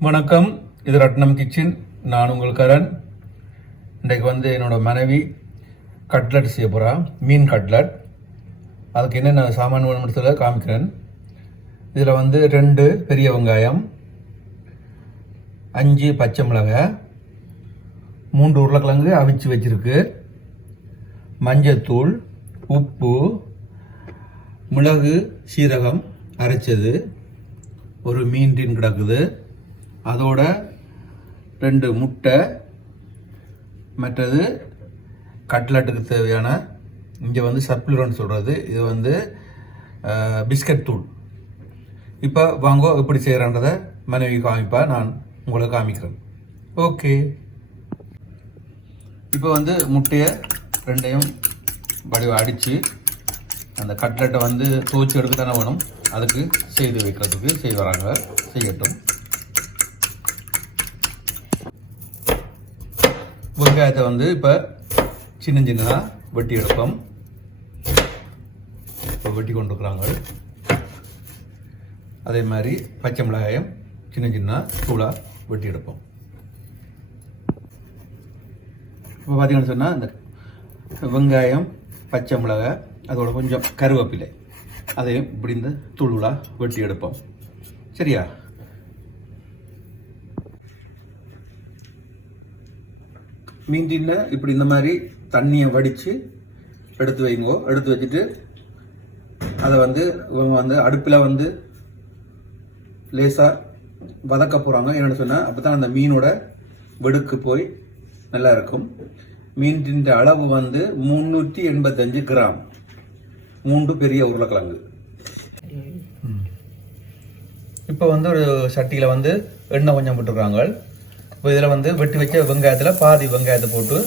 வணக்கம். இது ரட்னம் கிச்சன். நான் உங்கள் கரண். இன்றைக்கு வந்து என்னோடய மனைவி கட்லட் செய்ய போகிறா மீன் கட்லட். அதுக்கு என்னென்ன சாமான் வேணும்னு காமிக்கிறேன். இதில் வந்து ரெண்டு பெரிய வெங்காயம் அஞ்சு பச்சை மிளகாய் மூன்று உருளைக்கிழங்கு அவிச்சு வச்சுருக்கு. மஞ்சத்தூள் உப்பு மிளகு சீரகம் அரைச்சது. ஒரு மீன் டின் கிடக்குது. அதோட ரெண்டு முட்டை மற்றது கட்லட்டுக்கு தேவையான இங்கே வந்து சப்ளிரன் சொல்கிறது இது வந்து பிஸ்கட் தூள். இப்போ வாங்கோ எப்படி செய்கிறான்றதை மனைவி காமிப்பா நான் உங்களுக்கு காமிக்கிறேன். ஓகே. இப்போ வந்து முட்டையை ரெண்டையும் வடிவ அடித்து அந்த கட்லெட்டை வந்து துவச்சி எடுக்க தானே வேணும் அதுக்கு செய்து வைக்கிறதுக்கு செய்து வராங்க செய்யட்டும். வெங்காயத்தை வந்து இப்போ சின்ன சின்னதாக வெட்டி எடுப்போம். இப்போ வெட்டி கொண்டு இருக்கிறாங்க. அதே மாதிரி பச்சை மிளகாயம் சின்ன சின்ன தூளாக வெட்டி எடுப்போம். இப்போ பார்த்தீங்கன்னு சொன்னால் இந்த வெங்காயம் பச்சை மிளகாய் அதோட கொஞ்சம் கருவேப்பிலை அதையும் இப்படி இந்த தூளாக வெட்டி எடுப்போம். சரியா? மீன் தின்ன இப்படி இந்த மாதிரி தண்ணியை வடித்து எடுத்து வைங்கோ. எடுத்து வச்சுட்டு அதை வந்து இவங்க வந்து அடுப்பில் வந்து லேசாக வதக்க போகிறாங்க என்னென்னு சொன்னால் அப்போ தான் அந்த மீனோட வெடுக்கு போய் நல்லா இருக்கும். மீன் தின்ற அளவு வந்து முந்நூற்றி எண்பத்தஞ்சு கிராம். மூன்று பெரிய உருளைக்கிழங்கு. இப்போ வந்து ஒரு சட்டியில் வந்து எண்ணெய் கொஞ்சம் போட்டுருக்காங்க இப்போ இதில் வந்து வெட்டி வச்ச வெங்காயத்தில் பாதி வெங்காயத்தை போட்டு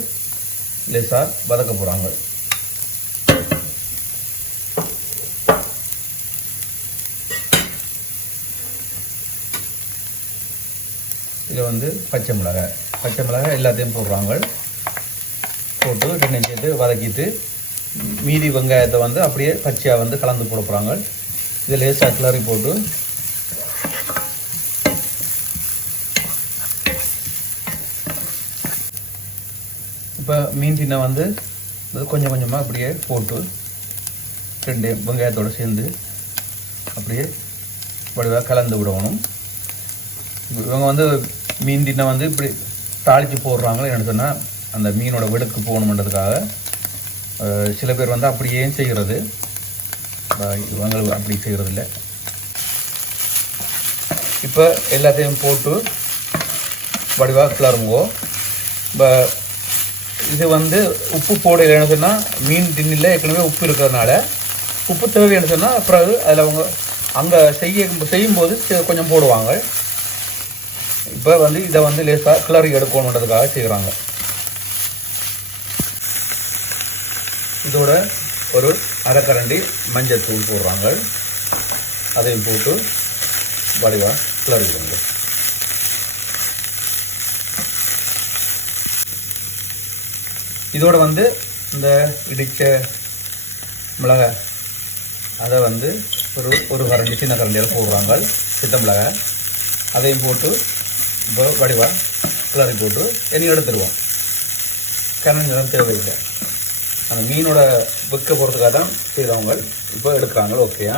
லேசாக வதக்க போகிறாங்க இதில் வந்து பச்சை மிளகாய். பச்சை மிளகாய் எல்லாத்தையும் போடுறாங்க. போட்டு ரெண்டு சேர்த்து வதக்கிட்டு மீதி வெங்காயத்தை வந்து அப்படியே பச்சையாக வந்து கலந்து போட போகிறாங்க இதில் லேசாக கிளறி போட்டு இப்போ மீன் தின்னை வந்து கொஞ்சம் கொஞ்சமாக அப்படியே போட்டு ரெண்டு வெங்காயத்தோடு சேர்ந்து அப்படியே வடிவாக கலந்து விடணும். இவங்க வந்து மீன் தின்னை வந்து இப்படி தாளித்து போடுறாங்களோ என்ன சொன்னால் அந்த மீனோட வெடுக்கு போகணுன்றதுக்காக சில பேர் வந்து அப்படியே செய்கிறது இவங்க அப்படி செய்கிறது இல்லை இப்போ எல்லாத்தையும் போட்டு வடிவாக கிளறுங்கோ. இப்போ இது வந்து உப்பு போடலைன்னு சொன்னால் மீன் டின்னில் ஏற்கனவே உப்பு இருக்கிறதுனால. உப்பு தேவைன்னு சொன்னால் பிறகு அதில் அவங்க அங்கே செய்ய செய்யும்போது கொஞ்சம் போடுவாங்க. இப்போ வந்து இதை வந்து லேசாக கிளறி எடுக்கணுன்றதுக்காக செய்கிறாங்க இதோட ஒரு அரைக்கரண்டி மஞ்சள் தூள் போடுறாங்க. அதையும் போட்டு வடிவாக கிளறிடுவாங்க இதோடு வந்து இந்த இடித்த மிளகாய் அதை வந்து ஒரு ஒரு கரண்டி சின்ன கரண்டியில் போடுறாங்க. சித்த மிளகாய் அதையும் போட்டு இப்போ வடிவாக கிளறி போட்டு எண்ணி எடுத்துருவோம். கனஞ்சலம் தேவையில்லை. அந்த மீனோட விற்க போகிறதுக்காக தான் செய்கிறவங்க இப்போ எடுக்கிறாங்க. ஓகேயா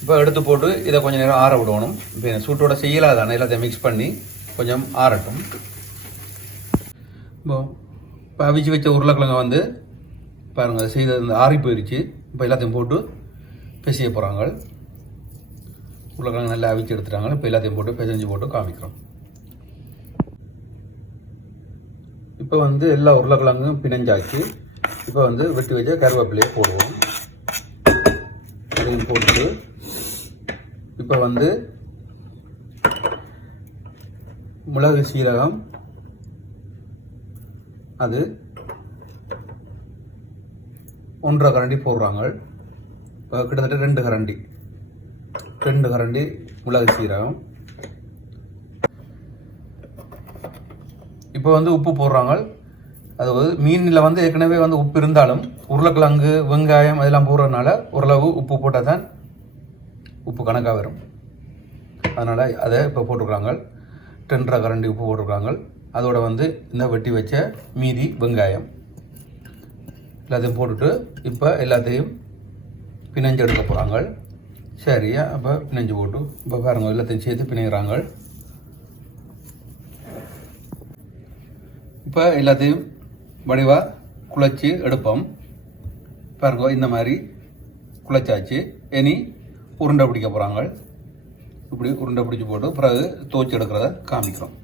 இப்போ எடுத்து போட்டு இதை கொஞ்சம் நேரம் ஆற விடணும். இப்போ சூட்டோட செய்யலாதானே எல்லாத்தையும் மிக்ஸ் பண்ணி கொஞ்சம் ஆறட்டும். இப்போ இப்போ அவிச்சு வச்ச உருளைக்கிழங்க வந்து பாருங்கள் அது செய்தது இந்த ஆறி போயிடுச்சு இப்போ எல்லாத்தையும் போட்டு பிசைய போகிறாங்க உருளைக்கிழங்கு நல்லா அவிச்சு எடுத்துட்டாங்க. இப்போ எல்லாத்தையும் போட்டு பிசைஞ்சு போட்டு காமிக்கிறோம். இப்போ வந்து எல்லா உருளைக்கிழங்கும் பிணைஞ்சாச்சு. இப்போ வந்து வெட்டி வச்ச கருவேப்பிலையை போடுவோம். அதையும் போட்டு இப்போ வந்து மிளகு சீரகம் அது ஒன்றரை கரண்டி போடுறாங்க. இப்போ கிட்டத்தட்ட ரெண்டு கரண்டி. ரெண்டு கரண்டி மிளகு சீரகம். இப்போ வந்து உப்பு போடுறாங்க. அதாவது மீனில் வந்து ஏற்கனவே வந்து உப்பு இருந்தாலும் உருளைக்கிழங்கு வெங்காயம் அதெல்லாம் போடுறதுனால ஓரளவு உப்பு போட்டால் தான் உப்பு கணக்காக வரும். அதனால் அதை இப்போ போட்டிருக்காங்க டென்ட்ரா கரண்டி உப்பு போட்டிருக்காங்க அதோட வந்து இந்த வெட்டி வச்ச மீதி வெங்காயம். எல்லாத்தையும் போட்டுட்டு இப்போ எல்லாத்தையும் பிணைஞ்சு எடுக்க போகிறாங்க சரியா அப்போ பிணைஞ்சு போட்டு இப்போ பாருங்க எல்லாத்தையும் சேர்த்து பிணைகிறாங்க. இப்போ எல்லாத்தையும் வடிவாக குழச்சி எடுப்போம். பாருங்க இந்த மாதிரி குழச்சாச்சு. இனி உருண்டை பிடிக்க போகிறாங்க இப்படி உருண்டை பிடிச்சி போட்டு பிறகு துவச்சி எடுக்கிறத காமிக்கிறோம்.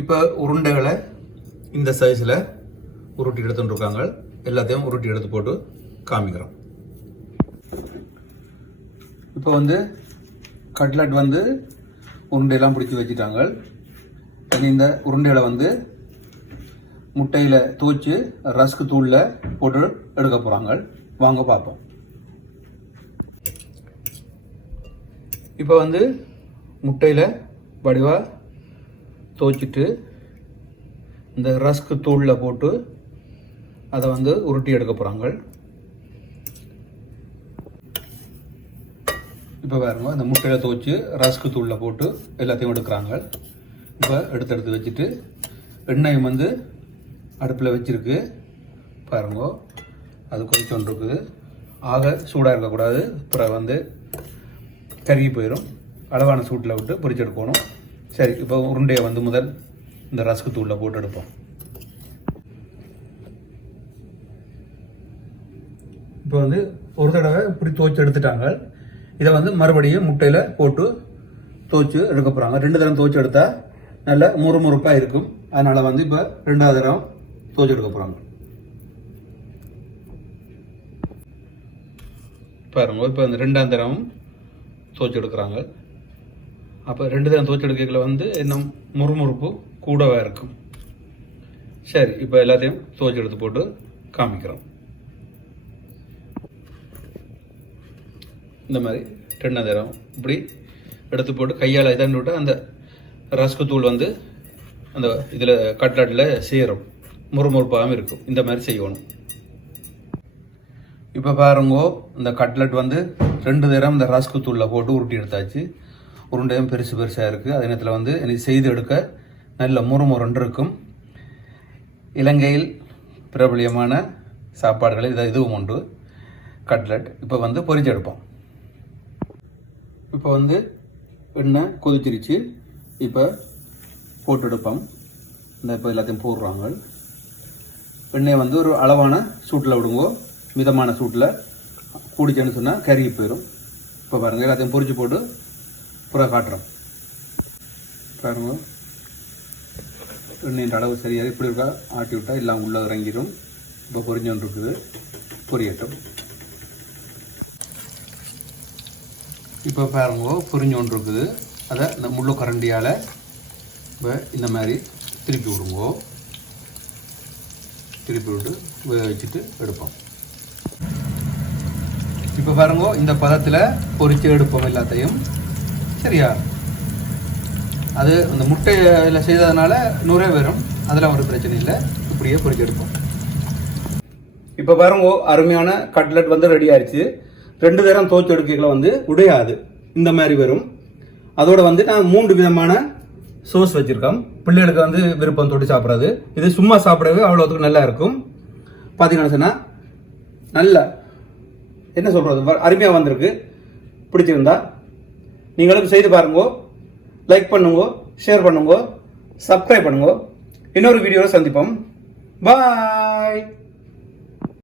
இப்போ உருண்டைகளை இந்த சைஸில் உருட்டி எடுத்துட்டுருக்காங்க. எல்லாத்தையும் உருட்டி எடுத்து போட்டு காமிக்கிறோம். இப்போ வந்து கட்லட் வந்து உருண்டையெல்லாம் பிடிச்சி வச்சுட்டாங்க. இனி இந்த உருண்டைகளை வந்து முட்டையில் தூச்சு ரஸ்க்கு தூளில் போட்டு எடுக்க போகிறாங்க வாங்க பார்ப்போம். இப்போ வந்து முட்டையில் வடிவாக துவச்சிட்டு இந்த ரஸ்க் தூளில் போட்டு அதை வந்து உருட்டி எடுக்க போகிறாங்க இப்போ பாருங்க இந்த முட்டையில் துவச்சி ரஸ்க் தூளில் போட்டு எல்லாத்தையும் எடுக்கிறாங்க. இப்போ எடுத்து எடுத்து வச்சுட்டு எண்ணெயும் வந்து அடுப்பில் வச்சிருக்கு. பாருங்க அது கொதிச்சொன்று இருக்குது ஆக சூடாக இருக்கக்கூடாது. அப்புறம் வந்து கருகி போயிடும் அளவான சூட்டில் விட்டு பிரிச்செடுக்கணும் எடுக்கணும். சரி இப்போ உருண்டையை வந்து முதல் இந்த தூளில் போட்டு எடுப்போம். இப்போ வந்து ஒரு தடவை இப்படி துவைச்சு எடுத்துட்டாங்க. இதை வந்து மறுபடியும் முட்டையில் போட்டு துவைச்சு எடுக்க போகிறாங்க ரெண்டு தடவை துவைச்சு எடுத்தா நல்ல முறுமுறுப்பாக இருக்கும். அதனால் வந்து இப்போ ரெண்டாவது தடவை துவைச்சு எடுக்க போகிறாங்க பாருங்க இப்போ இந்த ரெண்டாம் தரம் துவைச்சு எடுக்கிறாங்க. அப்போ ரெண்டு தரம் துவைச்சு வந்து இன்னும் முறுமுறுப்பு கூடவாக இருக்கும். சரி இப்போ எல்லாத்தையும் துவைச்சு எடுத்து போட்டு காமிக்கிறோம். இந்த மாதிரி ரெண்டு நேரம் இப்படி எடுத்து போட்டு கையால் இதாண்டு விட்டால் அந்த ரஸ்கு தூள் வந்து அந்த இதில் கட்லாட்டில் சேரும். முறுமுறுப்பாகவும் இருக்கும். இந்த மாதிரி செய்யணும். இப்போ பாருங்கோ இந்த கட்லட் வந்து ரெண்டு தரம் இந்த ரஸ்கு தூளில் போட்டு உருட்டி எடுத்தாச்சு. உருண்டையும் பெருசு பெருசாக இருக்குது அதே நேரத்தில் வந்து எனக்கு செய்து எடுக்க நல்ல முறுமுறுன்னு இருக்கும். இலங்கையில் பிரபலியமான சாப்பாடுகள் இதை இதுவும் உண்டு. கட்லட் இப்போ வந்து பொரிச்சு எடுப்போம். இப்போ வந்து எண்ணெய் கொதிச்சிருச்சு. இப்போ போட்டு எடுப்போம். இந்த இப்போ எல்லாத்தையும் போடுறாங்க. எண்ணெயை வந்து ஒரு அளவான சூட்டில் விடுங்கோ. மிதமான சூட்டில். கூடிச்சேன்னு சொன்னால் கருகி போயிடும் இப்போ பாருங்கள் எல்லாத்தையும் பொறிச்சு போட்டு புறா காட்டுறோம் பாருங்க. எண்ணெயின் அளவு சரியாக இப்படி இருக்கா? ஆட்டி விட்டா எல்லாம் உள்ளே இறங்கிடும். இப்போ பொரிஞ்சோன்னு இருக்குது பொரியட்டும். இப்போ பாருங்க பொரிஞ்சோன்னு இருக்குது அதை இந்த முள்ளு கரண்டியால் இப்போ இந்த மாதிரி திருப்பி விடுங்கோ. திருப்பி விட்டு வேக வச்சுட்டு எடுப்போம். இப்போ பாருங்க இந்த பதத்தில் பொறிச்சு எடுப்போம் எல்லாத்தையும். சரியா அது அந்த முட்டையில் செய்ததுனால நுரை வரும் அதெல்லாம் ஒரு பிரச்சனை இல்லை. இப்படியே பொரிச்சு எடுப்போம். இப்போ பாருங்க அருமையான கட்லெட் வந்து ரெடி ஆயிடுச்சு ரெண்டு தரம் தோச்சு எடுக்கைகளை வந்து உடையாது. இந்த மாதிரி வரும். அதோட வந்து நான் மூன்று விதமான சோஸ் வச்சுருக்கோம். பிள்ளைகளுக்கு வந்து விருப்பம் தொட்டு சாப்பிட்றது இது சும்மா சாப்பிடவே அவ்வளோத்துக்கு நல்லா இருக்கும். பார்த்தீங்கன்னா சொன்னால் நல்ல என்ன சொல்கிறது அருமையாக வந்திருக்கு. பிடிச்சிருந்தா நீங்களும் செய்து பாருங்க லைக் பண்ணுங்க ஷேர் பண்ணுங்க சப்ஸ்கிரைப் பண்ணுங்க. இன்னொரு வீடியோவில் சந்திப்போம். பாய்